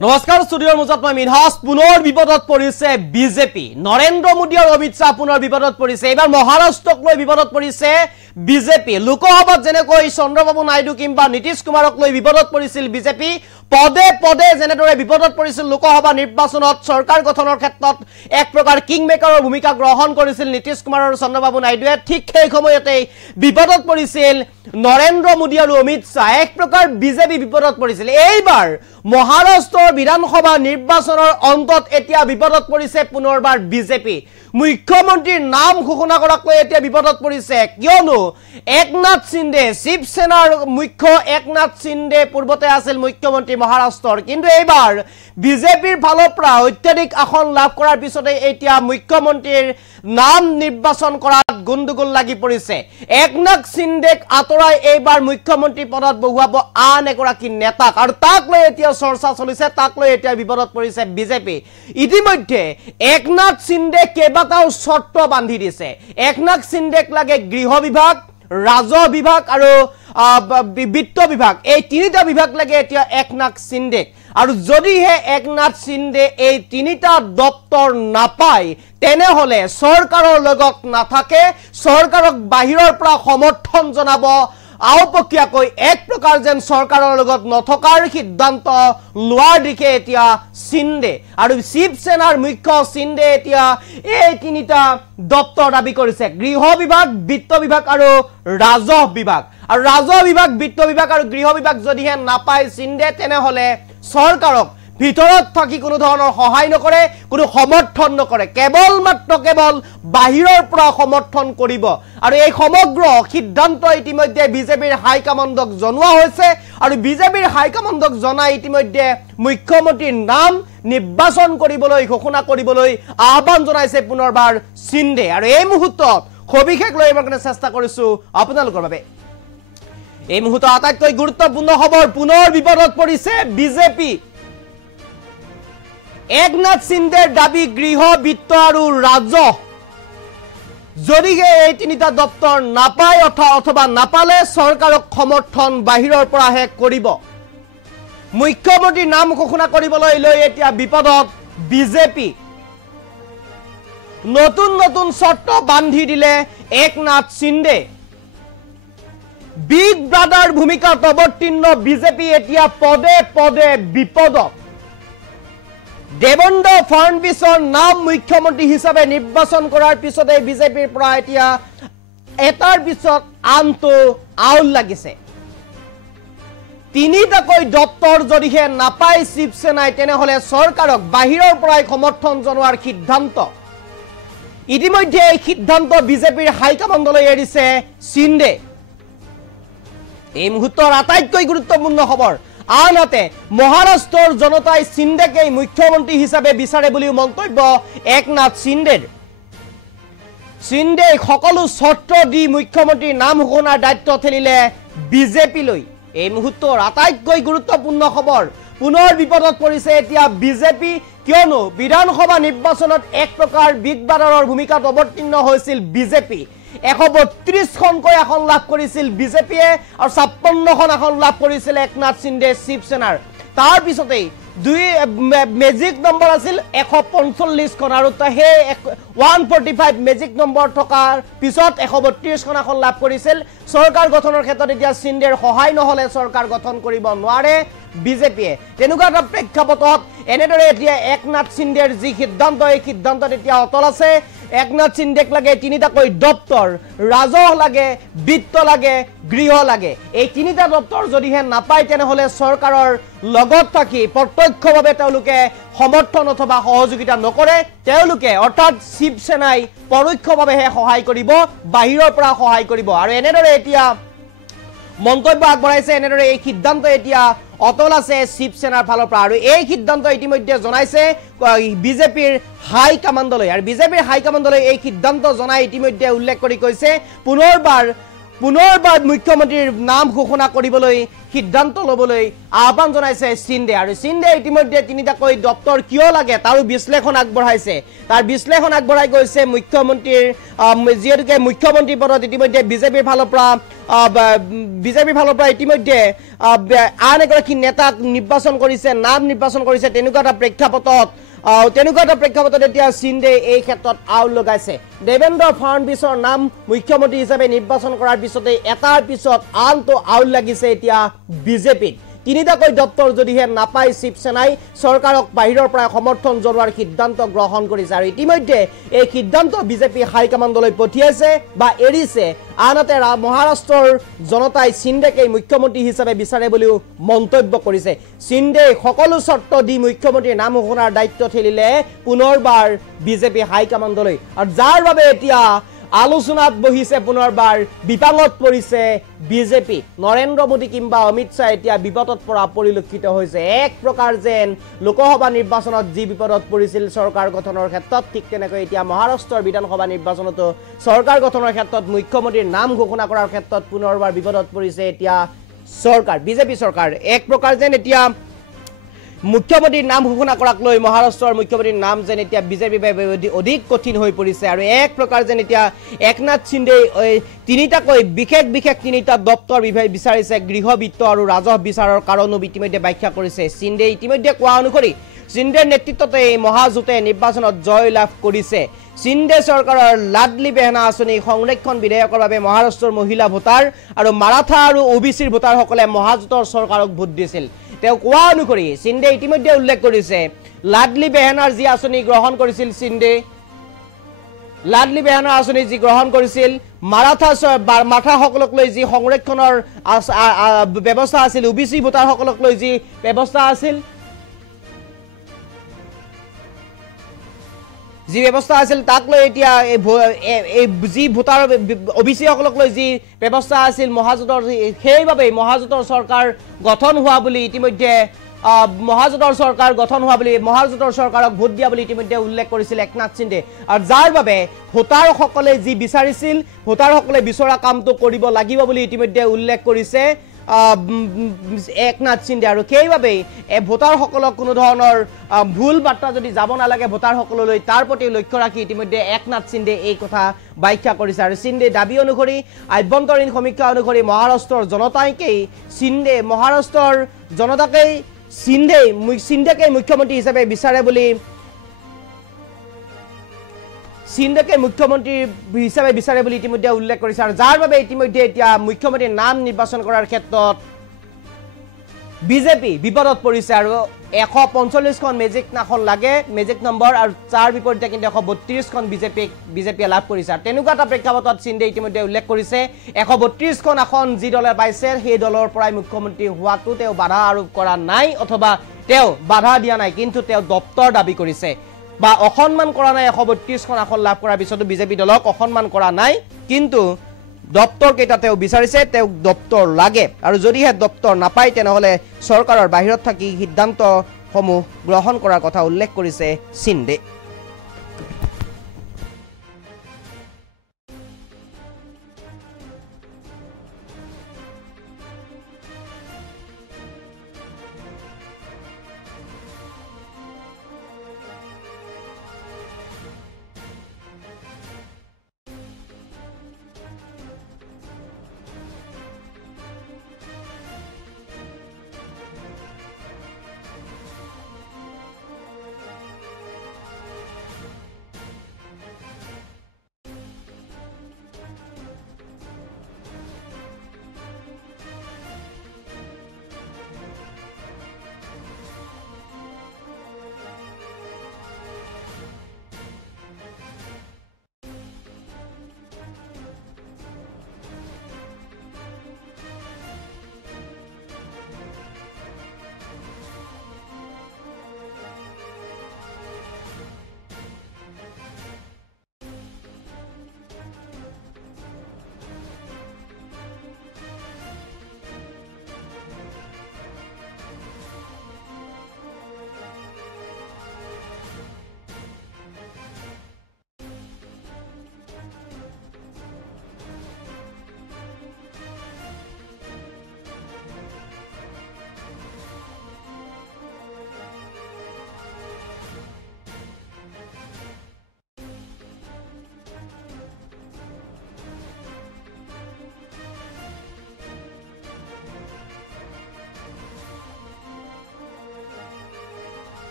নমস্কাৰ ষ্টুডিঅ'ৰ মুজত মই মিনহাস পুনৰ বিপদত পৰিছে বিজেপি নৰেন্দ্ৰ মোদী আৰু অমিত শাহ পুনৰ বিপদত পৰিছে এবাৰ মহাৰাষ্ট্ৰক লৈ বিপদত পৰিছে বিজেপি লোকসভাত যেনেকৈ চন্দ্ৰবাবু নাইডু কিংবা নীতিশ কুমাৰক লৈ বিপদত পৰিছিল বিজেপি পদে পদে যেনেদৰে বিপদত পৰিছিল লোকসভা নিৰ্বাচনত চৰকাৰ গঠনৰ ক্ষেত্ৰত এক প্ৰকাৰ কিং মেকাৰৰ ভূমিকা গ্ৰহণ কৰিছিল নীতিশ কুমাৰ আৰু চন্দ্ৰবাবু নাইডুৱে ঠিক সেই সময়তে বিপদত পৰিছিল নৰেন্দ্ৰ মোদী আৰু অমিত শাহ এক প্ৰকাৰ বিজেপি বিপদত পৰিছিল এইবাৰ মহাৰাষ্ট্ৰৰ বিধানসভা নিৰ্বাচনৰ অন্তত এতিয়া বিপদত পৰিছে পুনৰবাৰ বিজেপি মুখ্যমন্ত্ৰীৰ নাম ঘোষণা কৰাকৈ এতিয়া বিপদত পৰিছে কিয়নো একনাথ সিন্ধে শিৱসেনাৰ মুখ্য একনাথ সিন্ধে পূৰ্বতে আছিল মুখ্যমন্ত্ৰী মহাৰাষ্ট্ৰৰ কিন্তু এইবাৰ বিজেপিৰ ফালৰ পৰা অত্যাধিক আসন লাভ কৰাৰ পিছতে এতিয়া মুখ্যমন্ত্ৰীৰ নাম নিৰ্বাচন কৰাত গুণ্ডগোল লাগি পৰিছে একনাথ সিন্ধেক আতৰাই এইবাৰ মুখ্যমন্ত্ৰী পদত বহুৱাব আন এগৰাকী নেতাক আৰু তাক লৈ এতিয়া চৰ্চা চলিছে তাক লৈ এতিয়া বিপদত পৰিছে বিজেপি ইতিমধ্যে একনাথ সিন্ধে কেইবাটাও শৰ্ত বান্ধি দিছে একনাথ সিন্ধেক লাগে গৃহ বিভাগ ৰাজহ বিভাগ আৰু বিত্ত বিভাগ এই তিনিটা বিভাগ লাগে এতিয়া একনাথ সিন্ধেক আৰু যদিহে একনাথ সিন্ধে এই তিনিটা দপ্তৰ নাপায় তেনেহলে চৰকাৰৰ লগত নাথাকে চৰকাৰক বাহিৰৰ পৰা সমৰ্থন জনাব আওপকীয়াকৈ এক প্ৰকাৰ যেন চৰকাৰৰ লগত নথকাৰ সিদ্ধান্ত লোৱাৰ দিশে এতিয়া সিন্ধে আৰু শিৱসেনাৰ মুখ্য সিন্ধে এতিয়া এই তিনিটা দপ্তৰ দাবী কৰিছে গৃহ বিভাগ বিত্ত বিভাগ আৰু ৰাজহ বিভাগ আৰু ৰাজহ বিভাগ বিত্ত বিভাগ আৰু গৃহ বিভাগ যদিহে নাপায় সিন্ধে তেনেহলে চৰকাৰক ভিতৰত থাকি কোনো ধৰণৰ সহায় নকৰে কোনো সমৰ্থন নকৰে কেৱল বাহিৰৰ পৰা সমৰ্থন কৰিব আৰু এই সমগ্ৰ সিদ্ধান্ত ইতিমধ্যে বিজেপিৰ হাইকমাণ্ডক জনোৱা হৈছে আৰু বিজেপিৰ হাইকমাণ্ডক জনাই ইতিমধ্যে মুখ্যমন্ত্ৰীৰ নাম নিৰ্বাচন কৰিবলৈ ঘোষণা কৰিবলৈ আহ্বান জনাইছে পুনৰবাৰ সিন্ধে আৰু এই মুহূৰ্তত সবিশেষ লৈ মই চেষ্টা কৰিছো আপোনালোকৰ বাবে এই মুহূৰ্তত আটাইতকৈ গুৰুত্বপূৰ্ণ খবৰ পুনৰ বিপদত পৰিছে বিজেপি একনাথ সিন্ধেৰ দাবী গৃহ বিত্ত আৰু ৰাজহ যদিহে এই তিনিটা দপ্তৰ নাপায় অথবা নাপালে চৰকাৰক সমৰ্থন বাহিৰৰ পৰাহে কৰিব মুখ্যমন্ত্ৰীৰ নাম ঘোষণা কৰিবলৈ লৈ এতিয়া বিপদত বিজেপি নতুন নতুন শৰ্ত বান্ধি দিলে একনাথ সিন্ধে বিগ ব্ৰাদাৰ ভূমিকাত অৱতীৰ্ণ বিজেপি এতিয়া পদে পদে বিপদত দেবেন্দ্ৰ ফডনবিছৰ নাম মুখ্যমন্ত্ৰী হিচাপে নিৰ্বাচন কৰাৰ পিছতে বিজেপিৰ পৰা এতিয়া এটাৰ পিছত আনটো আউল লাগিছে তিনিটাকৈ দপ্তৰ যদিহে নাপায় শিৱসেনাই তেনেহলে চৰকাৰক বাহিৰৰ পৰাই সমৰ্থন জনোৱাৰ সিদ্ধান্ত ইতিমধ্যে এই সিদ্ধান্ত বিজেপিৰ হাইকমাণ্ডলৈ এৰিছে সিন্ধে এই মুহূৰ্তৰ আটাইতকৈ গুৰুত্বপূৰ্ণ খবৰ আনহাতে মহাৰাষ্ট্ৰৰ জনতাই সিন্ধেকে মুখ্যমন্ত্ৰী হিচাপে বিচাৰে বুলিও মন্তব্য একনাথ সিন্ধেৰ সিন্ধে সকলো শৰ্ত দি মুখ্যমন্ত্ৰীৰ নাম ঘোষণাৰ দায়িত্ব ঠেলিলে বিজেপিলৈ এই মুহূৰ্তৰ আটাইতকৈ গুৰুত্বপূৰ্ণ খবৰ পুনৰ বিপদত পৰিছে এতিয়া বিজেপি কিয়নো বিধানসভা নিৰ্বাচনত এক প্ৰকাৰ বিগ ব্ৰাদাৰৰ ভূমিকাত অৱতীৰ্ণ হৈছিল বিজেপি 132খনকৈ আসন লাভ কৰিছিল বিজেপিয়ে আৰু 56খন আসন লাভ কৰিছিল একনাথ সিন্ধে শিৱসেনাৰ তাৰ পিছতেই দুই মেজিক নম্বৰ আছিল 145খন আৰু সেই 145 মেজিক নম্বৰ থকাৰ পিছত 132খন আসন লাভ কৰিছিল চৰকাৰ গঠনৰ ক্ষেত্ৰত এতিয়া সিন্ধেৰ সহায় নহলে চৰকাৰ গঠন কৰিব নোৱাৰে বিজেপিয়ে তেনেকুৱা এটা প্ৰেক্ষাপটত এনেদৰে এতিয়া একনাথ সিন্ধেৰ যি সিদ্ধান্ত এই সিদ্ধান্তত এতিয়া অটল আছে একনাথ সিন্ধেক লাগে তিনিটাকৈ দপ্তৰ ৰাজহ লাগে বিত্ত লাগে গৃহ লাগে এই তিনিটা দপ্তৰ যদিহে নাপায় তেনেহলে চৰকাৰৰ লগত থাকি প্ৰত্যক্ষভাৱে তেওঁলোকে সমৰ্থন অথবা সহযোগিতা নকৰে তেওঁলোকে অৰ্থাৎ শিৱসেনাই পৰোক্ষভাৱেহে সহায় কৰিব বাহিৰৰ পৰা সহায় কৰিব আৰু এনেদৰে এতিয়া মন্তব্য আগবঢ়াইছে এনেদৰে এই সিদ্ধান্ত এতিয়া অটল আছে শিৱসেনাৰ ফালৰ পৰা আৰু এই সিদ্ধান্ত ইতিমধ্যে জনাইছে বিজেপিৰ হাইকমাণ্ডলৈ আৰু বিজেপিৰ হাইকমাণ্ডলৈ এই সিদ্ধান্ত জনাই ইতিমধ্যে উল্লেখ কৰি কৈছে পুনৰবাৰ পুনৰবাৰ মুখ্যমন্ত্ৰীৰ নাম ঘোষণা কৰিবলৈ সিদ্ধান্ত ল'বলৈ আহ্বান জনাইছে সিন্ধে আৰু সিন্ধে ইতিমধ্যে তিনিটাকৈ দপ্তৰ কিয় লাগে তাৰো বিশ্লেষণ আগবঢ়াইছে তাৰ বিশ্লেষণ আগবঢ়াই গৈছে মুখ্যমন্ত্ৰীৰ যিহেতুকে মুখ্যমন্ত্ৰী পদত ইতিমধ্যে বিজেপিৰ ফালৰ পৰা ইতিমধ্যে আন এগৰাকী নেতাক নিৰ্বাচন কৰিছে নাম নিৰ্বাচন কৰিছে তেনেকুৱা এটা প্ৰেক্ষাপটত এতিয়া সিন্ধে এই ক্ষেত্ৰত আউল লগাইছে দেৱেন্দ্ৰ ফাড়নবিছৰ নাম মুখ্যমন্ত্ৰী হিচাপে নিৰ্বাচন কৰাৰ পিছতে এটাৰ পিছত আনটো আউল লাগিছে এতিয়া বিজেপিত তিনিটাকৈ দপ্তৰ যদিহে নাপায় শিৱসেনাই চৰকাৰক বাহিৰৰ পৰা সমৰ্থন জনোৱাৰ সিদ্ধান্ত গ্ৰহণ কৰিছে আৰু ইতিমধ্যে এই সিদ্ধান্ত বিজেপি হাইকমাণ্ডলৈ পঠিয়াইছে বা এৰিছে আনহাতে মহাৰাষ্ট্ৰৰ জনতাই সিন্ধেকে মুখ্যমন্ত্ৰী হিচাপে বিচাৰে বুলিও মন্তব্য কৰিছে সিন্ধে সকলো চৰ্ত দি মুখ্যমন্ত্ৰীৰ নাম ঘোষণাৰ দায়িত্ব ঠেলিলে পুনৰবাৰ বিজেপি হাইকমাণ্ডলৈ আৰু যাৰ বাবে এতিয়া আলোচনাত বহিছে পুনৰবাৰ বিপাঙত পৰিছে বিজেপি নৰেন্দ্ৰ মোদী কিংবা অমিত শ্বাহ এতিয়া বিপদত পৰা পৰিলক্ষিত হৈছে এক প্ৰকাৰ যেন লোকসভা নিৰ্বাচনত যি বিপদত পৰিছিল চৰকাৰ গঠনৰ ক্ষেত্ৰত ঠিক তেনেকৈ এতিয়া মহাৰাষ্ট্ৰৰ বিধানসভা নিৰ্বাচনতো চৰকাৰ গঠনৰ ক্ষেত্ৰত মুখ্যমন্ত্ৰীৰ নাম ঘোষণা কৰাৰ ক্ষেত্ৰত পুনৰবাৰ বিপদত পৰিছে এতিয়া চৰকাৰ বিজেপি চৰকাৰ এক প্ৰকাৰ যেন এতিয়া মুখ্যমন্ত্ৰীৰ নাম ঘোষণা কৰাক লৈ মহাৰাষ্ট্ৰৰ মুখ্যমন্ত্ৰীৰ নাম যেন এতিয়া বিজেপিৰ বাবে অধিক কঠিন হৈ পৰিছে আৰু এক প্ৰকাৰ যেন এতিয়া একনাথ সিন্ধে তিনিটাকৈ বিশেষ তিনিটা দপ্তৰ বিচাৰিছে গৃহ বিত্ত আৰু ৰাজহ বিচাৰৰ কাৰণো ইতিমধ্যে ব্যাখ্যা কৰিছে সিন্ধে ইতিমধ্যে কোৱা অনুসৰি সিন্ধেৰ নেতৃত্বতে এই মহাজোঁটে নিৰ্বাচনত জয় লাভ কৰিছে সিন্ধে চৰকাৰৰ লাডলি বেহনা আঁচনি সংৰক্ষণ বিধেয়কৰ বাবে মহাৰাষ্ট্ৰৰ মহিলা ভোটাৰ আৰু মাৰাঠা আৰু ওবিচিৰ ভোটাৰসকলে মহাজোঁটৰ চৰকাৰক ভোট দিছিল তেওঁ কোৱা অনুসৰি সিন্ধে ইতিমধ্যে উল্লেখ কৰিছে লাডলি বেহনাৰ যি আঁচনি গ্ৰহণ কৰিছিল সিন্ধে লাডলি বেহনাৰ আঁচনি যি গ্ৰহণ কৰিছিল মাৰাঠাসকলক লৈ যি সংৰক্ষণৰ ব্যৱস্থা আছিল ওবিচি ভোটাৰসকলক লৈ যি ব্যৱস্থা আছিল তাক লৈ এতিয়া যি ভোটাৰ ওবিচি সকলক লৈ যি ব্যৱস্থা আছিল মহাজোঁটৰ সেইবাবে মহাজোঁটৰ চৰকাৰ গঠন হোৱা বুলি ইতিমধ্যে মহাজোঁটৰ চৰকাৰক ভোট দিয়া বুলি ইতিমধ্যে উল্লেখ কৰিছিল একনাথ সিন্ধে আৰু যাৰ বাবে ভোটাৰসকলে যি বিচাৰিছিল ভোটাৰসকলে বিচৰা কামটো কৰিব লাগিব বুলি ইতিমধ্যে উল্লেখ কৰিছে একনাথ সিন্ধে আৰু সেইবাবে ভোটাৰসকলক কোনো ধৰণৰ ভুল বাৰ্তা যদি যাব নালাগে ভোটাৰসকললৈ তাৰ প্ৰতি লক্ষ্য ৰাখি ইতিমধ্যে একনাথ সিন্ধে এই কথা ব্যাখ্যা কৰিছে আৰু সিন্ধে দাবী অনুসৰি আভ্যন্তৰীণ সমীক্ষা অনুসৰি মহাৰাষ্ট্ৰৰ জনতাকেই সিন্ধেকে মুখ্যমন্ত্ৰী হিচাপে বিচাৰে বুলি ইতিমধ্যে উল্লেখ কৰিছে আৰু যাৰ বাবে ইতিমধ্যে এতিয়া মুখ্যমন্ত্ৰীৰ নাম নিৰ্বাচন কৰাৰ ক্ষেত্ৰত বিজেপি বিপদত পৰিছে আৰু 145খন মেজিক নম্বৰ আৰু তাৰ বিপৰীতে কিন্তু 132খন বিজেপিয়ে লাভ কৰিছে আৰু তেনেকুৱা এটা প্ৰেক্ষাপটত সিন্ধে ইতিমধ্যে উল্লেখ কৰিছে 132খন আসন যি দলে পাইছে সেই দলৰ পৰাই মুখ্যমন্ত্ৰী হোৱাটো তেওঁ বাধা আৰোপ কৰা নাই অথবা তেওঁ বাধা দিয়া নাই কিন্তু তেওঁ দপ্তৰ দাবী কৰিছে বা অসন্মান কৰা নাই 132খন আসন লাভ কৰাৰ পিছতো বিজেপি দলক অসন্মান কৰা নাই কিন্তু দপ্তৰ কেইটা তেওঁ বিচাৰিছে তেওঁক দপ্তৰ লাগে আৰু যদিহে দপ্তৰ নাপায় তেনেহলে চৰকাৰৰ বাহিৰত থাকি সিদ্ধান্তসমূহ গ্ৰহণ কৰাৰ কথা উল্লেখ কৰিছে সিন্ধে